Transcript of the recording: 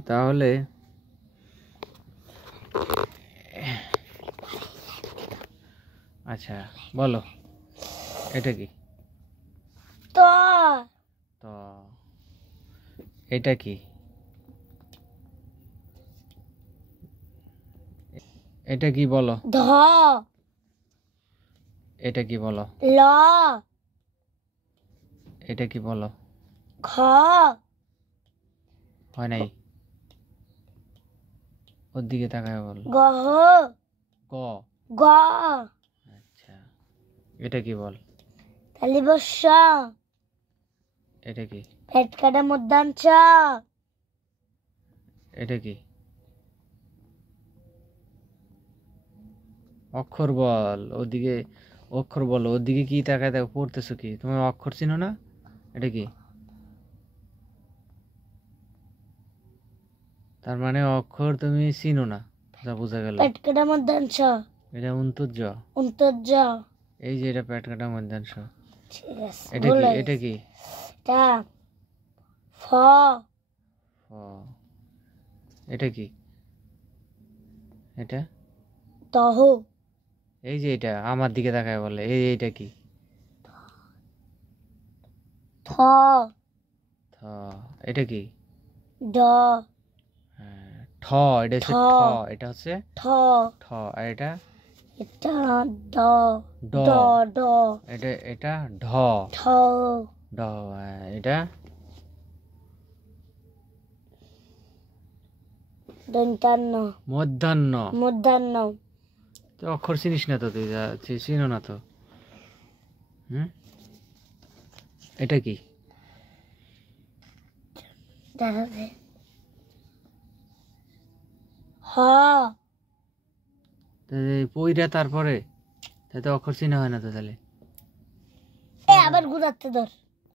তাহলে আচ্ছা বলো এটা কি? তো তো এটা কি? এটা কি বলো? ধ এটা কি বলো? ল এটা কি বলো? খ হয় নাই, ওর দিকে তাকায় বল। গহ ক। গ আচ্ছা এটা কি বল? তালিবস্য এটা কি? পেট কাটা মধ্যাঞ্চ এটা কি? অক্ষর বল, ওদিকে অক্ষর বলো, ওদিকে কি তাকায় দেখো, পড়তেছো কি? তুমি অক্ষর চিনো না? এটা কি? তার মানে অক্ষর তুমি চিনো না, যা বোঝা গেল। পেট কাটা মধ্যাঞ্চ এটা অন্তর্য। অন্তর্য এই যে এটা পেট কাটা মধ্যাংশ। ঠিক আছে এটা কি? এটা কি? এটা ফ ও, এটা কি? এটা তহ এই যে এটা আমার দিকে তাকায় বলে, এইটা কি? থ থ। এটা কি? ড হ্যাঁ, ঠ। এটা হচ্ছে ঠ ঠ। এটা হচ্ছে ঠ ঠ। আর এটা এটা ড ড। ড ড এটা ঢ। ঠ ঢ। হ্যাঁ, এটা দন্তান্ন মধ্যাহ্ন। মধ্যাহ্ন তুই অক্ষর চিনিস না তো, তুই চিনো না তো। হুম, এটা কি? দাঁড়াবে হ পইরা তারপরে তাই তো অক্ষর চিনা হয় না তো তাহলে। আবার ঘুরাতে ধর